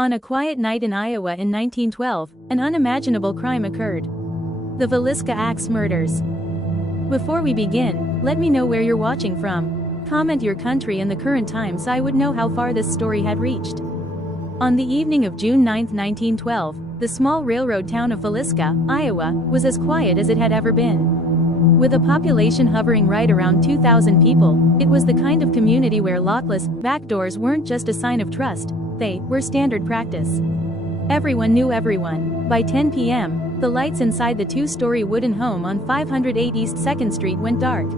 On a quiet night in Iowa in 1912, an unimaginable crime occurred. The Villisca Axe murders. Before we begin, let me know where you're watching from. Comment your country and the current time so I would know how far this story had reached. On the evening of June 9, 1912, the small railroad town of Villisca, Iowa, was as quiet as it had ever been. With a population hovering right around 2,000 people, it was the kind of community where lockless backdoors weren't just a sign of trust, they were standard practice. Everyone knew everyone. By 10 p.m., the lights inside the two-story wooden home on 508 East 2nd Street went dark.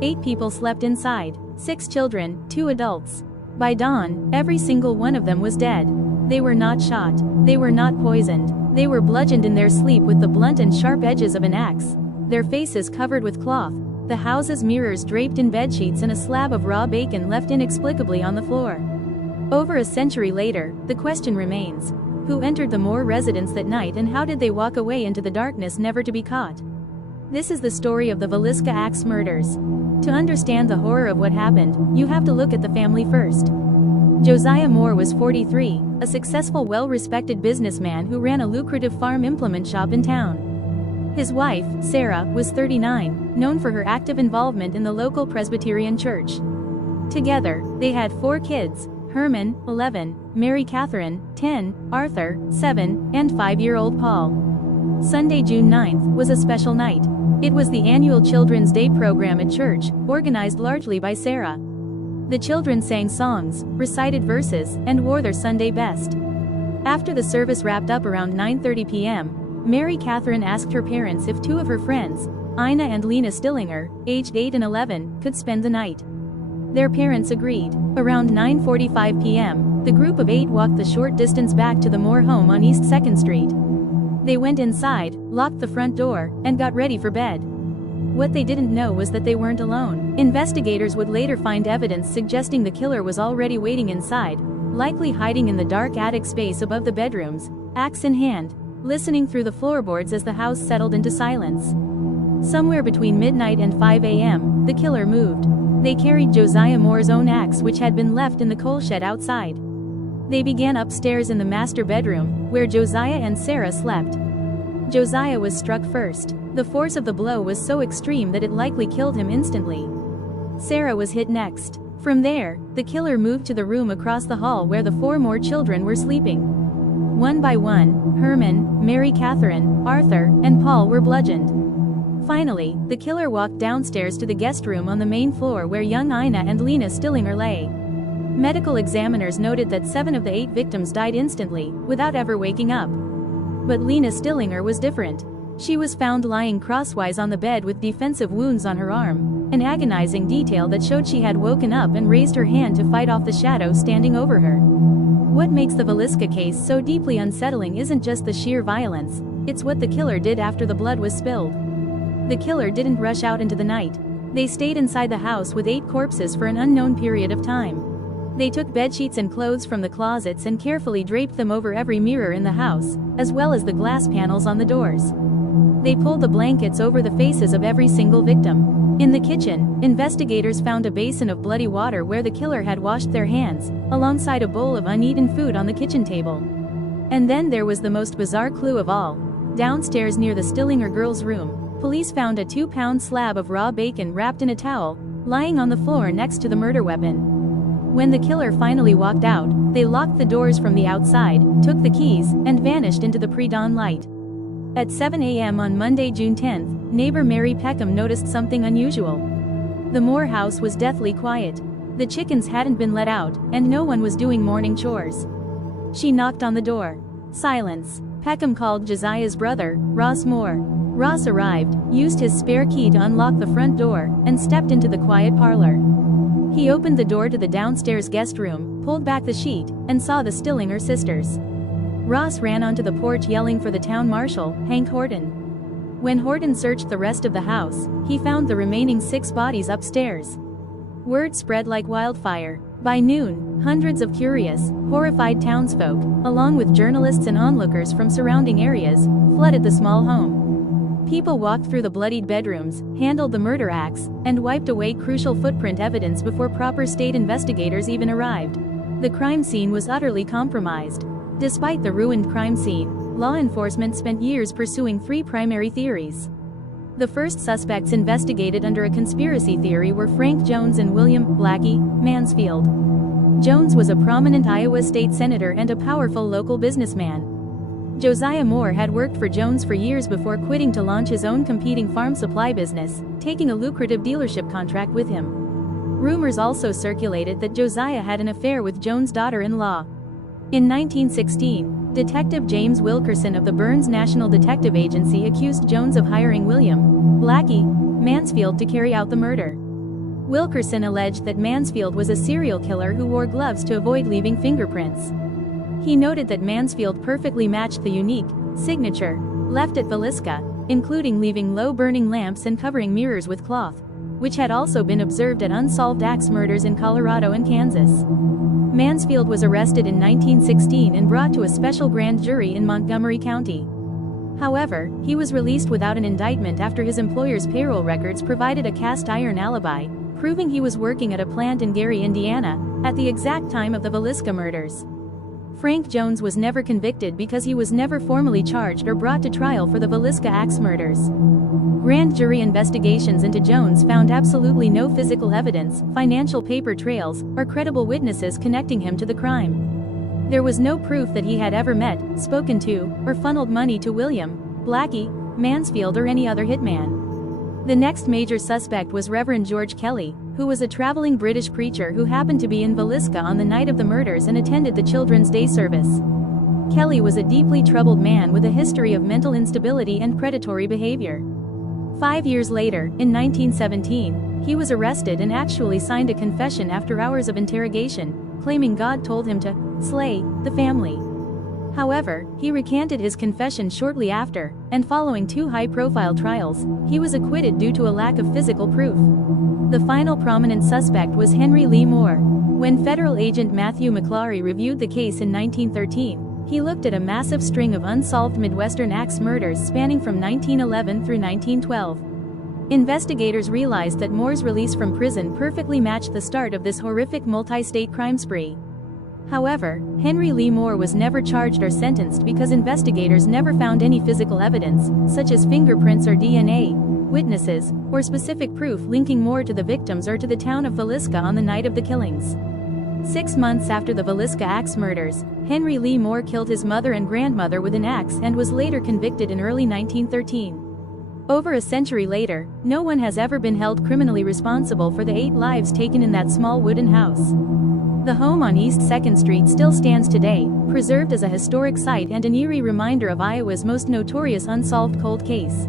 8 people slept inside, 6 children, 2 adults. By dawn, every single one of them was dead. They were not shot. They were not poisoned. They were bludgeoned in their sleep with the blunt and sharp edges of an axe, their faces covered with cloth, the house's mirrors draped in bedsheets, and a slab of raw bacon left inexplicably on the floor. Over a century later, the question remains: who entered the Moore residence that night and how did they walk away into the darkness never to be caught? This is the story of the Villisca Axe murders. To understand the horror of what happened, you have to look at the family first. Josiah Moore was 43, a successful, well-respected businessman who ran a lucrative farm implement shop in town. His wife, Sarah, was 39, known for her active involvement in the local Presbyterian church. Together, they had 4 kids: Herman, 11, Mary Catherine, 10, Arthur, 7, and 5-year-old Paul. Sunday, June 9th, was a special night. It was the annual Children's Day program at church, organized largely by Sarah. The children sang songs, recited verses, and wore their Sunday best. After the service wrapped up around 9:30 p.m., Mary Catherine asked her parents if 2 of her friends, Ina and Lena Stillinger, aged 8 and 11, could spend the night. Their parents agreed. Around 9:45 p.m., the group of 8 walked the short distance back to the Moore home on East 2nd Street. They went inside, locked the front door, and got ready for bed. What they didn't know was that they weren't alone. Investigators would later find evidence suggesting the killer was already waiting inside, likely hiding in the dark attic space above the bedrooms, axe in hand, listening through the floorboards as the house settled into silence. Somewhere between midnight and 5 a.m., the killer moved. They carried Josiah Moore's own axe, which had been left in the coal shed outside. They began upstairs in the master bedroom, where Josiah and Sarah slept. Josiah was struck first. The force of the blow was so extreme that it likely killed him instantly. Sarah was hit next. From there, the killer moved to the room across the hall where the 4 more children were sleeping. One by one, Herman, Mary Catherine, Arthur, and Paul were bludgeoned. Finally, the killer walked downstairs to the guest room on the main floor where young Ina and Lena Stillinger lay. Medical examiners noted that 7 of the 8 victims died instantly, without ever waking up. But Lena Stillinger was different. She was found lying crosswise on the bed with defensive wounds on her arm, an agonizing detail that showed she had woken up and raised her hand to fight off the shadow standing over her. What makes the Villisca case so deeply unsettling isn't just the sheer violence, it's what the killer did after the blood was spilled. The killer didn't rush out into the night. They stayed inside the house with 8 corpses for an unknown period of time. They took bedsheets and clothes from the closets and carefully draped them over every mirror in the house, as well as the glass panels on the doors. They pulled the blankets over the faces of every single victim. In the kitchen, investigators found a basin of bloody water where the killer had washed their hands, alongside a bowl of uneaten food on the kitchen table. And then there was the most bizarre clue of all. Downstairs near the Stillinger girls' room, police found a 2-pound slab of raw bacon wrapped in a towel, lying on the floor next to the murder weapon. When the killer finally walked out, they locked the doors from the outside, took the keys, and vanished into the pre-dawn light. At 7 a.m. on Monday, June 10th, neighbor Mary Peckham noticed something unusual. The Moore house was deathly quiet. The chickens hadn't been let out, and no one was doing morning chores. She knocked on the door. Silence. Peckham called Josiah's brother, Ross Moore. Ross arrived, used his spare key to unlock the front door, and stepped into the quiet parlor. He opened the door to the downstairs guest room, pulled back the sheet, and saw the Stillinger sisters. Ross ran onto the porch yelling for the town marshal, Hank Horton. When Horton searched the rest of the house, he found the remaining 6 bodies upstairs. Word spread like wildfire. By noon, hundreds of curious, horrified townsfolk, along with journalists and onlookers from surrounding areas, flooded the small home. People walked through the bloodied bedrooms, handled the murder axe, and wiped away crucial footprint evidence before proper state investigators even arrived. The crime scene was utterly compromised. Despite the ruined crime scene, law enforcement spent years pursuing three primary theories. The first suspects investigated under a conspiracy theory were Frank Jones and William Blackie Mansfield. Jones was a prominent Iowa state senator and a powerful local businessman. Josiah Moore had worked for Jones for years before quitting to launch his own competing farm supply business, taking a lucrative dealership contract with him. Rumors also circulated that Josiah had an affair with Jones' daughter-in-law. In 1916, Detective James Wilkerson of the Burns National Detective Agency accused Jones of hiring William Blackie Mansfield to carry out the murder. Wilkerson alleged that Mansfield was a serial killer who wore gloves to avoid leaving fingerprints. He noted that Mansfield perfectly matched the unique signature left at Villisca, including leaving low-burning lamps and covering mirrors with cloth, which had also been observed at unsolved axe murders in Colorado and Kansas. Mansfield was arrested in 1916 and brought to a special grand jury in Montgomery County. However, he was released without an indictment after his employer's payroll records provided a cast-iron alibi, proving he was working at a plant in Gary, Indiana, at the exact time of the Villisca murders. Frank Jones was never convicted because he was never formally charged or brought to trial for the Villisca axe murders. Grand jury investigations into Jones found absolutely no physical evidence, financial paper trails, or credible witnesses connecting him to the crime. There was no proof that he had ever met, spoken to, or funneled money to William Blackie Mansfield or any other hitman. The next major suspect was Reverend George Kelly, who was a traveling British preacher who happened to be in Villisca on the night of the murders and attended the Children's Day service. Kelly was a deeply troubled man with a history of mental instability and predatory behavior. 5 years later, in 1917, he was arrested and actually signed a confession after hours of interrogation, claiming God told him to slay the family. However, he recanted his confession shortly after, and following 2 high-profile trials, he was acquitted due to a lack of physical proof. The final prominent suspect was Henry Lee Moore. When federal agent Matthew McClary reviewed the case in 1913, he looked at a massive string of unsolved Midwestern axe murders spanning from 1911 through 1912. Investigators realized that Moore's release from prison perfectly matched the start of this horrific multi-state crime spree. However, Henry Lee Moore was never charged or sentenced because investigators never found any physical evidence, such as fingerprints or DNA, witnesses, or specific proof linking Moore to the victims or to the town of Villisca on the night of the killings. 6 months after the Villisca axe murders, Henry Lee Moore killed his mother and grandmother with an axe and was later convicted in early 1913. Over a century later, no one has ever been held criminally responsible for the 8 lives taken in that small wooden house. The home on East 2nd Street still stands today, preserved as a historic site and an eerie reminder of Iowa's most notorious unsolved cold case.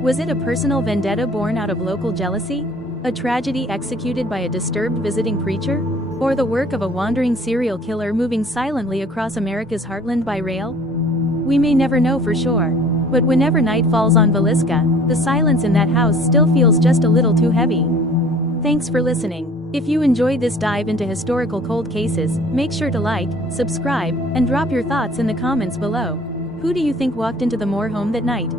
Was it a personal vendetta born out of local jealousy? A tragedy executed by a disturbed visiting preacher? Or the work of a wandering serial killer moving silently across America's heartland by rail? We may never know for sure. But whenever night falls on Villisca, the silence in that house still feels just a little too heavy. Thanks for listening. If you enjoyed this dive into historical cold cases, make sure to like, subscribe, and drop your thoughts in the comments below. Who do you think walked into the Moore home that night?